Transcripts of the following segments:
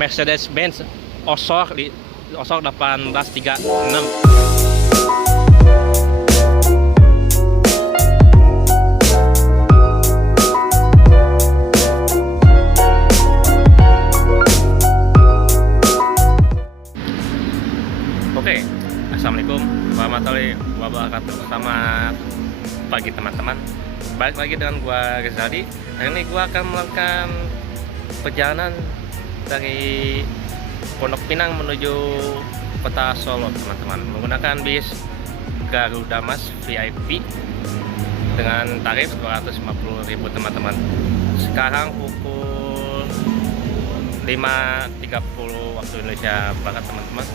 Mercedes-Benz Osor 1836. Oke, assalamualaikum warahmatullahi wabarakatuh. Selamat pagi teman-teman. Balik lagi dengan gua Rizaldi. Hari ini gua akan melakukan perjalanan dari Pondok Pinang menuju kota Solo, teman-teman, menggunakan bis Garuda Mas VIP dengan tarif 250.000, teman-teman. Sekarang pukul 5.30 waktu Indonesia Barat, teman-teman.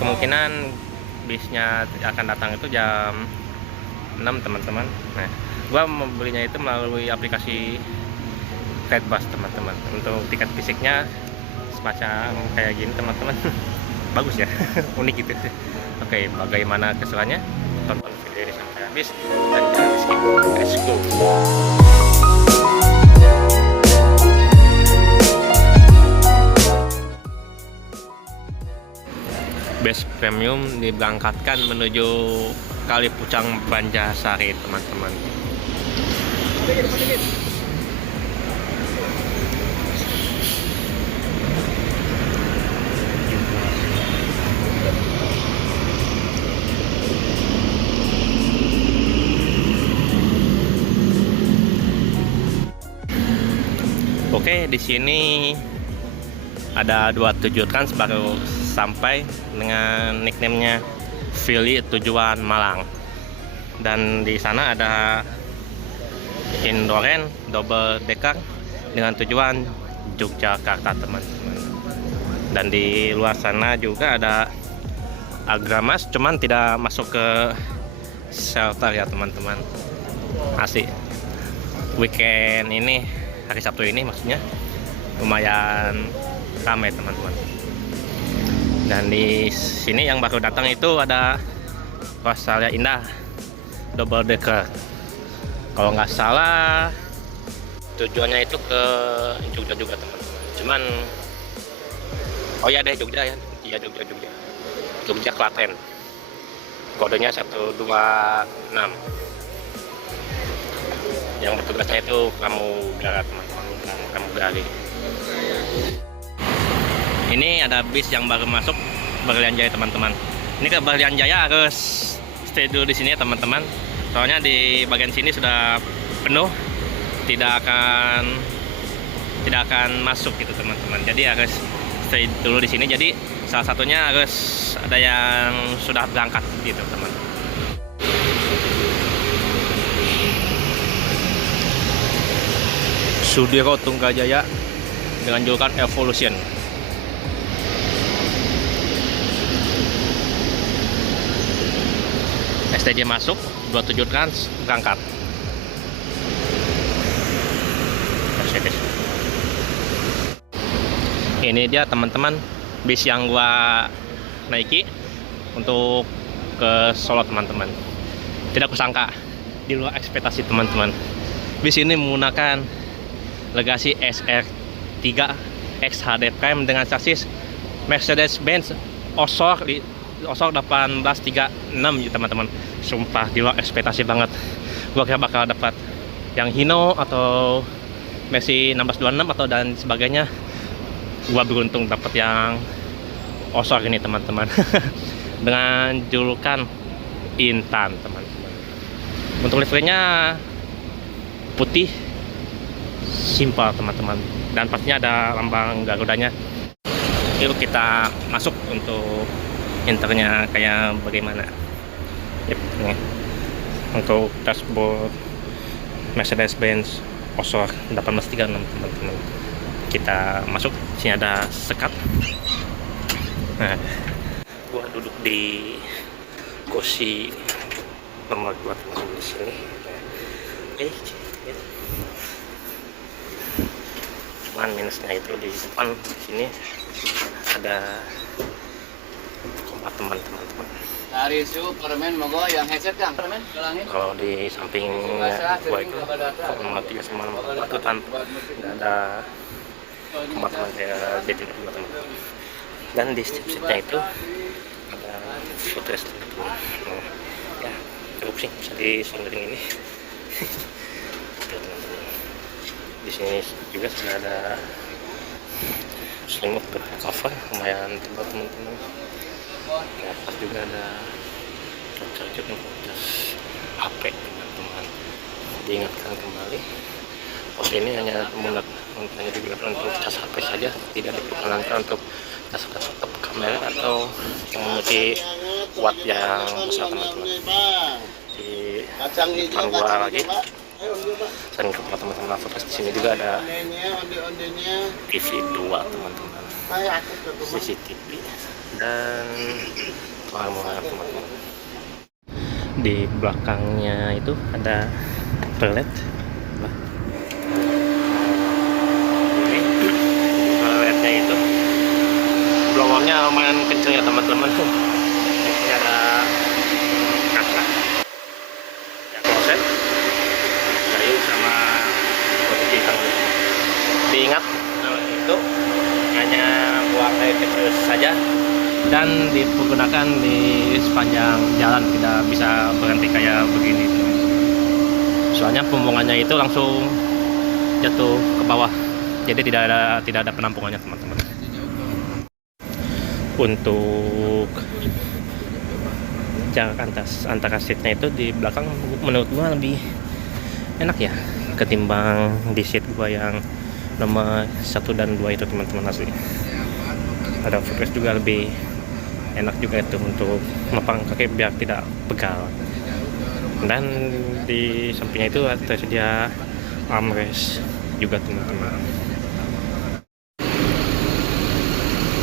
Kemungkinan bisnya akan datang itu jam 6, teman-teman. Nah, gua membelinya itu melalui aplikasi Redbus, teman-teman. Untuk tiket fisiknya semacam kayak gini, teman-teman. Bagus ya, unik gitu. Oke, bagaimana keseruannya? Tonton video ini sampai habis dan jangan skip. Let's go. Bus premium diberangkatkan menuju Kali Pucang Banjarsari, teman-teman. Oke, di sini ada 27 trans baru sampai dengan nickname-nya Philly tujuan Malang. Dan di sana ada Indoren double decker dengan tujuan Yogyakarta, teman-teman. Dan di luar sana juga ada Agramas, cuman tidak masuk ke shelter ya, teman-teman. Asik. Weekend ini, hari Sabtu ini maksudnya, lumayan ramai, teman-teman. Dan di sini yang baru datang itu ada Rosalia Indah double decker. Kalau nggak salah tujuannya itu ke Jogja juga, teman-teman. Cuman oh ya deh, Jogja ya. Iya, Jogja Klaten. Kodenya 126. Yang bertugasnya itu pramugara, teman-teman, pramugari. Ini ada bis yang baru masuk Berlian Jaya, teman-teman. Ini ke Berlian Jaya harus stay dulu di sini ya, teman-teman. Soalnya di bagian sini sudah penuh, tidak akan masuk gitu, teman-teman. Jadi harus stay dulu di sini. Jadi salah satunya harus ada yang sudah berangkat gitu, teman. Sudiro Tunggajaya dengan julukan Evolution. STJ masuk, 27 trans berangkat. Mercedes. Ini dia, teman-teman, bis yang gua naiki untuk ke Solo, teman-teman. Tidak kusangka, di luar ekspektasi, teman-teman. Bis ini menggunakan Legacy SR3 XHD Prime dengan chassis Mercedes-Benz Osor 1836 ya, teman-teman. Sumpah di luar ekspektasi banget. Gua kira bakal dapat yang Hino atau Messi 1626 atau dan sebagainya. Gua beruntung dapat yang Osor ini, teman-teman. Dengan julukan Intan, teman-teman. Untuk liverynya putih, simpel, teman-teman, dan pastinya ada lambang Garudanya. Yuk kita masuk untuk internya kayak bagaimana. Yep, ini untuk dashboard Mercedes-Benz Osor 1836, teman-teman. Kita masuk, sini ada sekat. Nah, gua duduk di kursi nomor 2, teman-teman, di sini. Cuman minusnya itu di depan sini ada kompartemen, teman-teman. Dari su permen mogo yang headset kan permen galangin. Kalau di samping gua itu nomor 3 sama nomor 4 kan ada teman-teman saya jadi teman-teman. Dan di seatnya itu ada footrest gitu. Ya cukup sih bisa disondering ini. Di sini juga sudah ada selimut cover lumayan tebal teman-teman. Di atas juga ada charger untuk cas HP teman-teman. Diingatkan kembali, pos ini hanya digunakan untuk cas HP saja, tidak diperkenankan untuk cas desktop, kamera atau yang memiliki watt yang besar teman-teman. Di depan gua lagi, selain kepala teman-teman Footrest, di sini juga ada TV 2 teman-teman, CCTV dan kamera teman-teman. Di belakangnya itu ada toilet. Ini toiletnya itu blowernya lumayan kecil ya teman-teman. Ini ada kaca, ya kloset, kayu sama posisi tangga. Diingat itu hanya buang air kecil saja dan dipergunakan di sepanjang jalan, tidak bisa berhenti kayak begini. Soalnya pembuangannya itu langsung jatuh ke bawah, jadi tidak ada penampungannya teman-teman. Untuk jarak antara seatnya itu di belakang menurut gua lebih enak ya ketimbang di seat gua yang nomor 1 dan 2 itu teman-teman, asli. Ada footrest juga lebih enak juga itu untuk melepas kaki biar tidak pegal. Dan di sampingnya itu tersedia armrest juga teman-teman.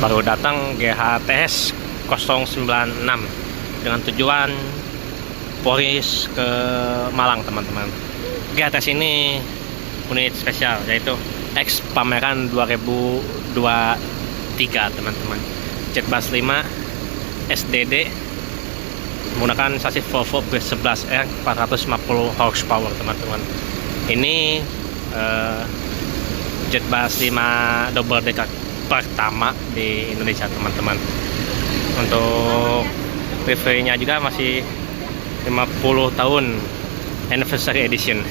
Baru datang GHTS 096 dengan tujuan Polris ke Malang teman-teman. GHTS ini unit spesial, yaitu X pameran 2023 teman-teman. Jetbus 5 SDD menggunakan sasis Volvo B11R 450 horsepower teman-teman. Ini Jetbus 5 double decker pertama di Indonesia teman-teman. Untuk liverynya juga masih 50 tahun anniversary edition.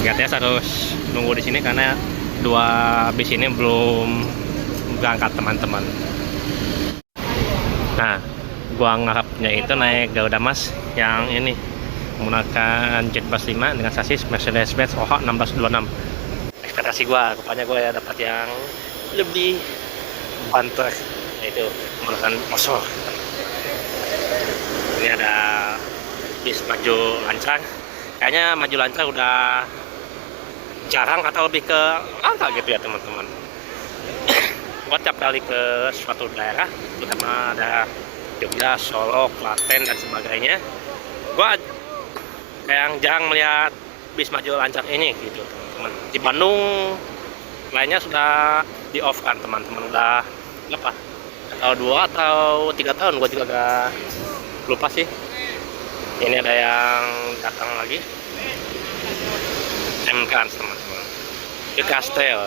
GTS harus nunggu di sini karena 2 bis ini belum berangkat teman-teman. Nah, gua ngarapnya itu naik Garuda Mas yang ini menggunakan Jetbus 5 dengan sasis Mercedes-Benz OH 1626. Ekspektasi gua, rupanya gua ya dapat yang lebih banter, yaitu menggunakan motor. Ini ada bis maju lancar. Kayaknya maju lancar udah jarang atau lebih ke langka gitu ya teman-teman. Buat tiap kali ke suatu daerah, terutama ada Jogja, Solo, Klaten dan sebagainya, gua kayak jarang melihat bis maju lancar ini gitu teman-teman. Di Bandung lainnya sudah di off kan teman-teman, udah apa? Atau 2 atau 3 tahun, gua juga agak lupa sih. Ini ada yang datang lagi, M-Trans teman-teman, di Kastel.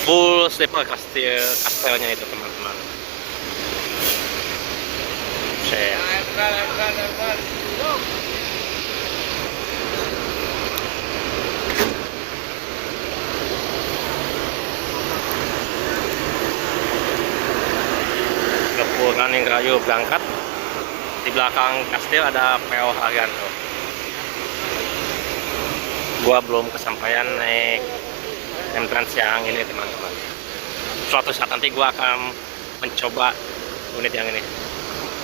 Full sleeper kastelnya itu teman-teman. Kepulangan yang kayu berangkat. Di belakang kastil ada PO Haryanto. Gua belum kesampaian naik entrance yang ini teman-teman. Suatu saat nanti gua akan mencoba unit yang ini.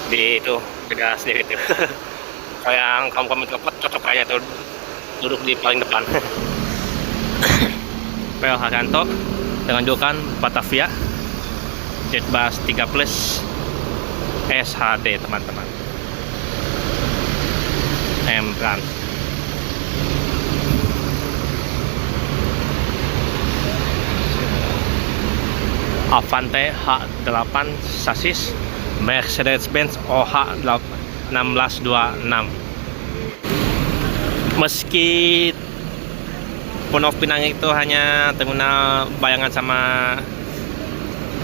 Di itu beda sendiri tuh. Kayak yang kamu copot cocok kayaknya tuh duduk di paling depan. PO Haryanto dengan julukan Batavia Jetbus 3 Plus SHD teman-teman. M-Trans. Avante H8 sasis Mercedes-Benz OH 1626. Meski Pulau Pinang itu hanya terminal bayangan sama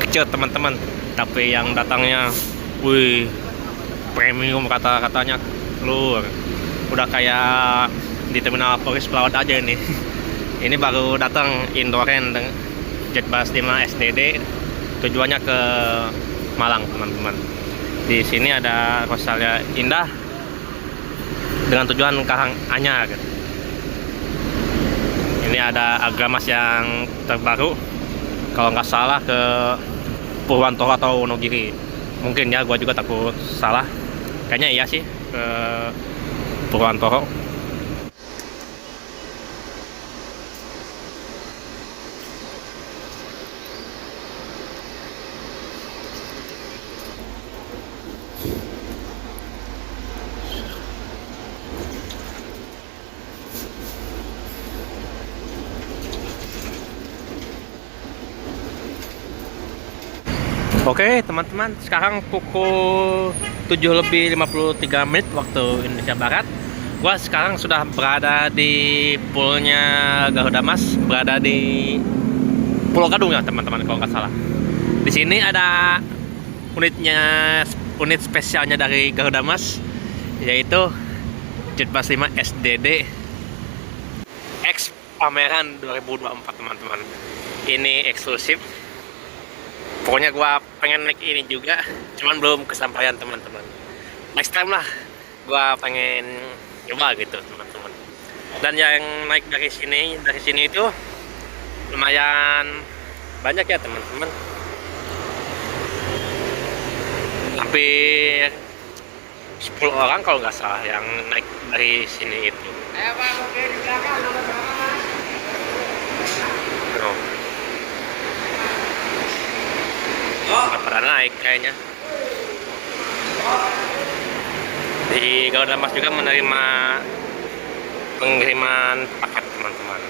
kecil teman-teman, tapi yang datangnya, wih, premium kata-katanya lur. Udah kayak di terminal Polis Pelawat aja ini. Ini baru datang Indoren Jetbus 5 SDD, tujuannya ke Malang teman-teman. Di sini ada Rosalia Indah dengan tujuan Karanganyar. Ini ada Agramas yang terbaru, kalau nggak salah ke Purwantoro atau Wonogiri. Mungkin ya, gua juga takut salah. Kayaknya iya sih, ke Purwantoro. Oke teman-teman, sekarang pukul 7:53 waktu Indonesia Barat. Gua sekarang sudah berada di poolnya Garuda Mas, berada di Pulau Gadung ya teman-teman kalau nggak salah. Di sini ada unit spesialnya dari Garuda Mas, yaitu Jetbus 5 SDD X pameran 2024 teman-teman. Ini eksklusif. Pokoknya gua pengen naik ini juga, cuman belum kesampaian teman-teman. Next time lah, gua pengen coba gitu teman-teman. Dan yang naik dari sini itu lumayan banyak ya teman-teman. Hampir 10 orang kalau nggak salah yang naik dari sini itu. Nggak pernah naik kayaknya. Di Garuda Mas juga menerima pengiriman paket teman-teman.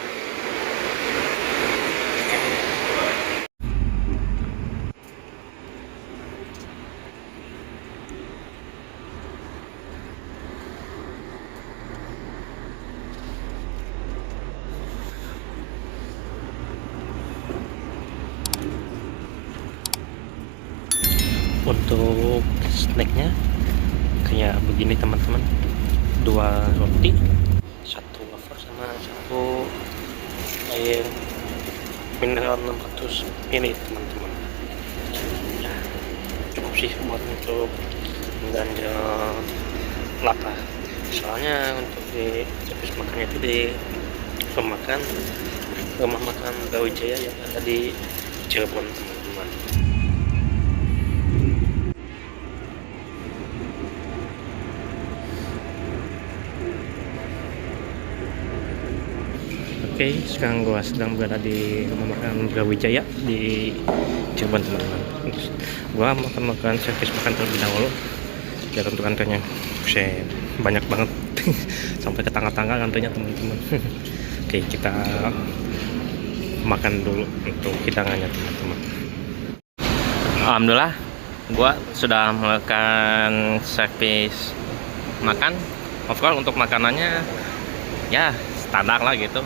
Untuk snacknya kayak begini teman-teman, 2 roti, 1 wafer sama 1 air mineral 600 ini teman-teman. Ya, cukup sih buat untuk mengganjal lapar. Soalnya untuk di servis makannya itu di rumah makan Brawijaya yang ada di Cirebon teman-teman. Oke, sekarang gua sedang berada di rumah makan Brawijaya di Cirebon teman-teman. Gua makan servis makan terlebih dahulu biar untuk antrinya banyak banget sampai ke tangga-tangga antrinya teman-teman. Oke, kita makan dulu untuk hidangannya teman-teman. Alhamdulillah gua sudah melakukan servis makan. Overall untuk makanannya ya standar lah gitu,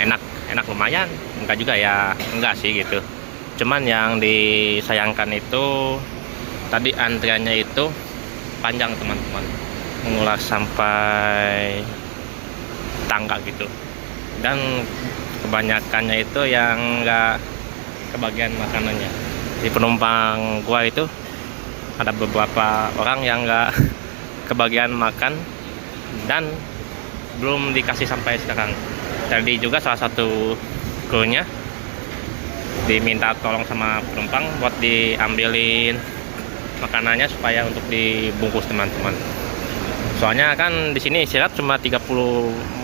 enak lumayan, enggak juga ya enggak sih gitu. Cuman yang disayangkan itu tadi antriannya itu panjang teman-teman, mengular sampai tangga gitu, dan kebanyakannya itu yang enggak kebagian makanannya. Di penumpang gua itu ada beberapa orang yang enggak kebagian makan dan belum dikasih sampai sekarang. Tadi juga salah satu krunya diminta tolong sama penumpang buat diambilin makanannya supaya untuk dibungkus teman-teman. Soalnya kan di sini istirahat cuma 30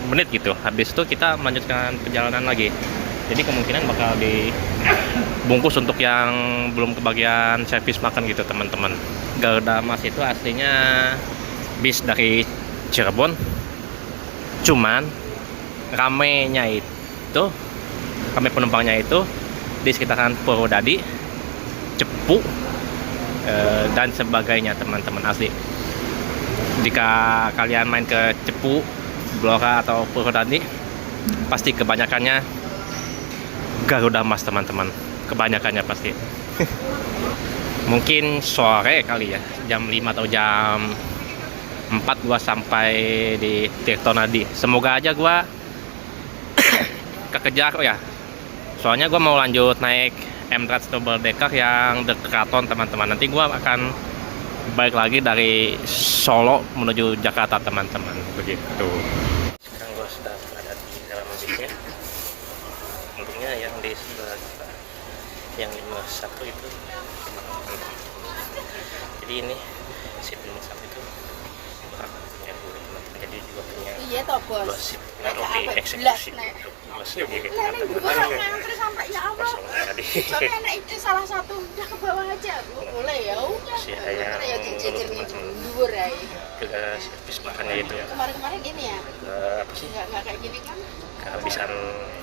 menit gitu. Habis itu kita melanjutkan perjalanan lagi. Jadi kemungkinan bakal dibungkus untuk yang belum kebagian servis makan gitu teman-teman. Garuda Mas itu aslinya bis dari Cirebon. Cuman rame penumpangnya itu di sekitaran Purwodadi, Cepu, dan sebagainya teman-teman asli. Jika kalian main ke Cepu, Blora atau Purwodadi, pasti kebanyakannya Garuda Mas teman-teman, kebanyakannya pasti. Mungkin sore kali ya, jam 5 atau jam 4 gua sampai di Tirtonadi. Semoga aja gua kekejar ya. Soalnya gua mau lanjut naik M-Trans Double Decker yang dekat Keraton teman-teman. Nanti gua akan balik lagi dari Solo menuju Jakarta teman-teman. Begitu. Sekarang gua sudah berada di dalam bisnya. Untungnya yang di sebelah yang 51 itu. Jadi ini si 51 itu punya gue teman-teman, jadi juga punya Iya toh bos. gosip Robi eksekusi bos sendiri Nenek gue teman-teman. ngantri sampai ya Allah. Tadi Tapi anak itu salah satu udah ke bawah aja. Bu. Boleh ya udah. si ayah Ya jejer-jejer dhuwur ya. ke servis makannya itu Kemarin-kemarin gini ya. ke apa sih, Enggak kayak gini kan. kehabisan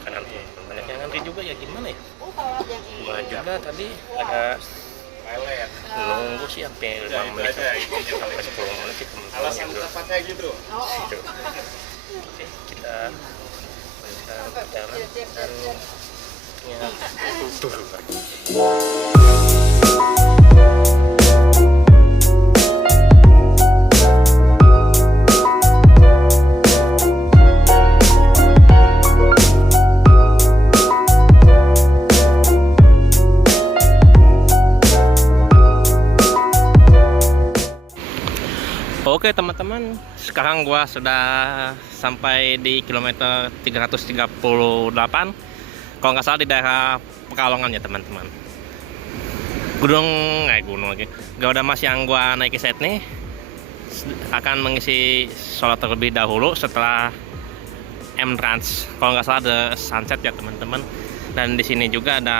makanan tuh banyak yang ngantri juga ya, gimana ya. Oh kalau yang ini. Gua juga tadi ada nunggu sih sampai 5 menit sampai 10 menit sih teman-teman gitu. Oh. Gitu. Oke, kita berjalan dan ya, turun lagi. Oke teman-teman, sekarang gua sudah sampai di kilometer 338, kalau nggak salah di daerah Pekalongan ya teman-teman. Gunung lagi, Garuda Mas yang gua naiki saat ini akan mengisi sholat terlebih dahulu setelah M-Trans, kalau nggak salah The Sunset ya teman-teman. Dan di sini juga ada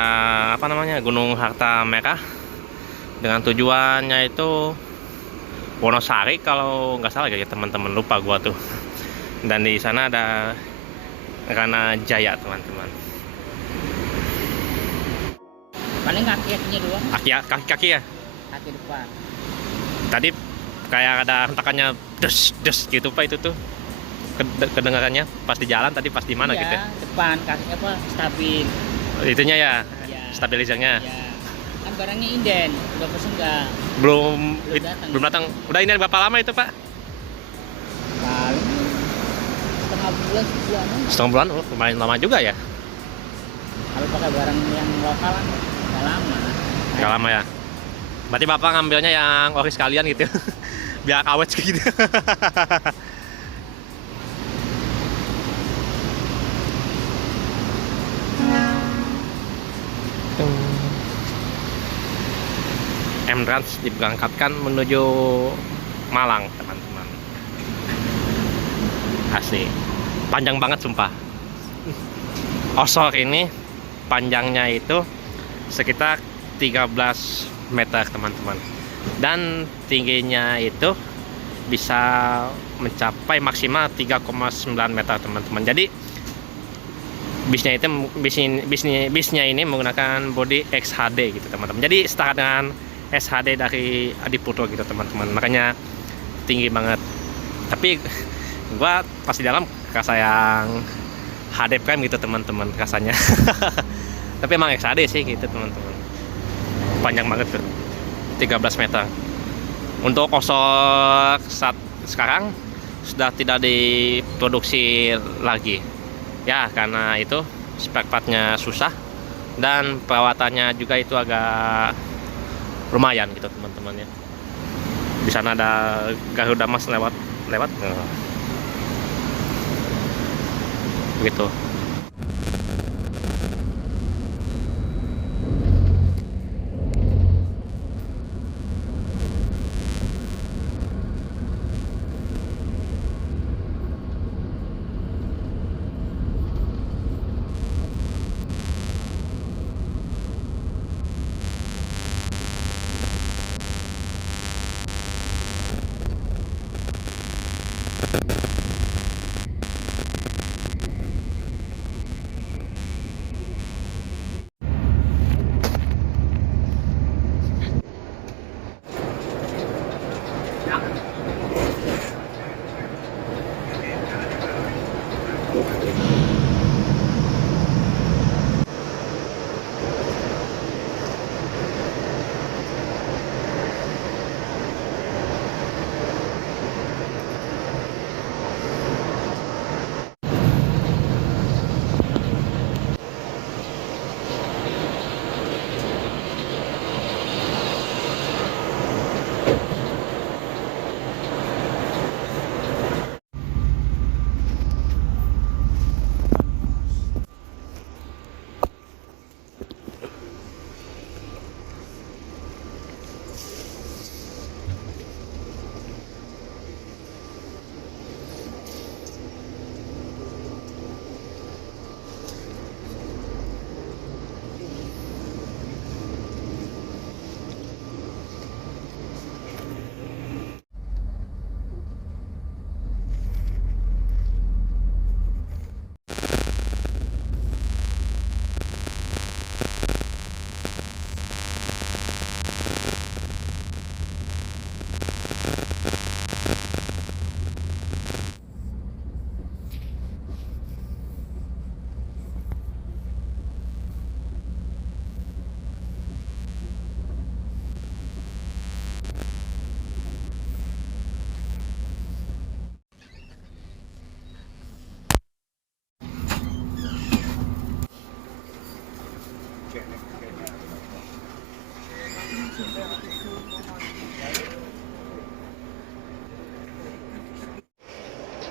apa namanya, Gunung Harta Merah dengan tujuannya itu Wonosari kalau nggak salah ya teman-teman, lupa gua tuh. Dan di sana ada Rana Jaya teman-teman. Paling kaki-kakinya doang, Kaki ya. kaki depan. Tadi kayak ada hentakannya des gitu Pak, itu tuh kedengarannya pas di jalan tadi, pas di mana Iya, gitu ya? depan kakinya apa stabil. Itunya ya, Iya. stabilizernya. Iya. Kan barangnya inden, udah pesen enggak? Belum Belum datang. Udah ini berapa lama itu Pak? Paling setengah bulan, sebulanan. Setengah bulan, oh, lumayan lama juga ya. Kalau pakai barang yang lokal kan nggak lama. Gak lama ya. Berarti Bapak ngambilnya yang ori sekalian gitu. Biar awet gitu. M-Trans diberangkatkan menuju Malang teman-teman. Asik. Panjang banget sumpah. Osor ini panjangnya itu sekitar 13 meter teman-teman. Dan tingginya itu bisa mencapai maksimal 3,9 meter teman-teman. Jadi bisnya ini menggunakan bodi XHD gitu teman-teman. Jadi setara dengan SHD dari Adiputro gitu teman-teman. Makanya tinggi banget. Tapi gua pas di dalam kerasa yang HD Prime gitu teman-teman rasanya. Tapi emang XHD sih gitu teman-teman. Panjang banget tuh, 13 meter. Untuk osok saat sekarang sudah tidak diproduksi lagi ya, karena itu spare partnya susah dan perawatannya juga itu agak lumayan gitu teman-teman ya. Di sana ada Garuda Mas lewat begitu.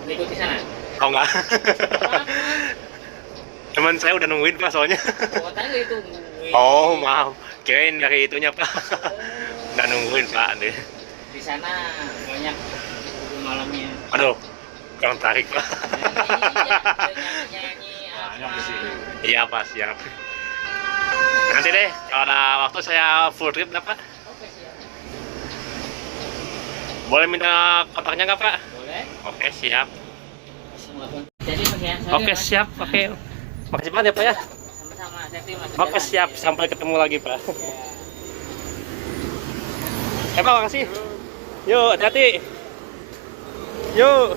Ikut di sana. Oh enggak. Teman saya udah nungguin Pak soalnya. Kotanya itu. Oh maaf, kirain dari itunya Pak. Udah nungguin Pak deh. Di sana banyak malamnya. Aduh, kurang tarik Pak. Nyanyi. Iya Pak, siap. Nanti deh, kalau ada waktu saya full trip dah Pak. Oke siap. Boleh minta kontaknya nggak Pak? Boleh. Oke, siap. Semua pun. Jadi Mas ya. Oke, siap. Oke. Makasih banget ya Pak ya. Sama-sama. Safety Mas. Oke, siap. Sampai ketemu lagi Pak. Pak, makasih. Yuk, hati-hati. Yuk.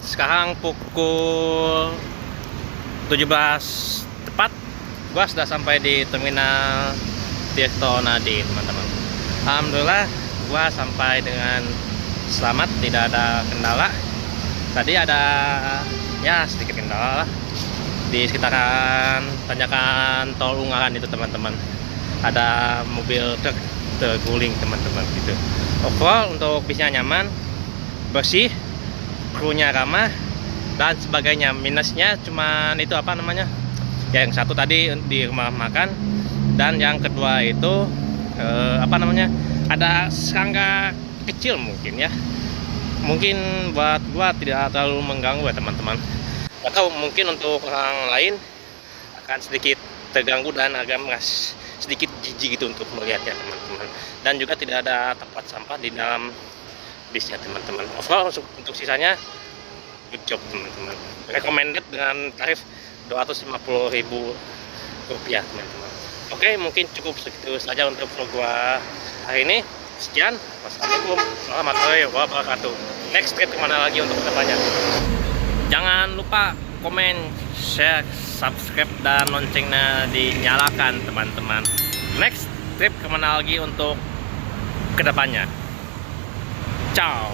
Sekarang pukul 17 tepat. Gua sudah sampai di terminal Tirto Nadi, teman-teman. Alhamdulillah, gua sampai dengan selamat, tidak ada kendala. Tadi ada ya sedikit kendala lah di sekitaran tanjakan tol Ungaran itu, teman-teman. Ada mobil truk terguling, teman-teman, gitu. Overall untuk bisnya nyaman, bersih, krunya ramah dan sebagainya. Minusnya cuman itu apa namanya? Ya, yang satu tadi di rumah makan, dan yang kedua itu apa namanya? Ada serangga kecil mungkin ya. Mungkin buat gua tidak terlalu mengganggu ya teman-teman. Atau mungkin untuk orang lain akan sedikit terganggu dan agak sedikit jijik gitu untuk melihatnya teman-teman. Dan juga tidak ada tempat sampah di dalam bisnya teman-teman. Overall untuk sisanya good job teman-teman. Recommended dengan tarif Rp250.000 teman-teman. Oke, mungkin cukup segitu saja untuk vlog gua hari ini. Sekian, wassalamualaikum warahmatullahi wabarakatuh. Next trip kemana lagi untuk kedepannya? Jangan lupa komen, share, subscribe, dan loncengnya dinyalakan teman-teman. Next trip kemana lagi untuk kedepannya? Ciao.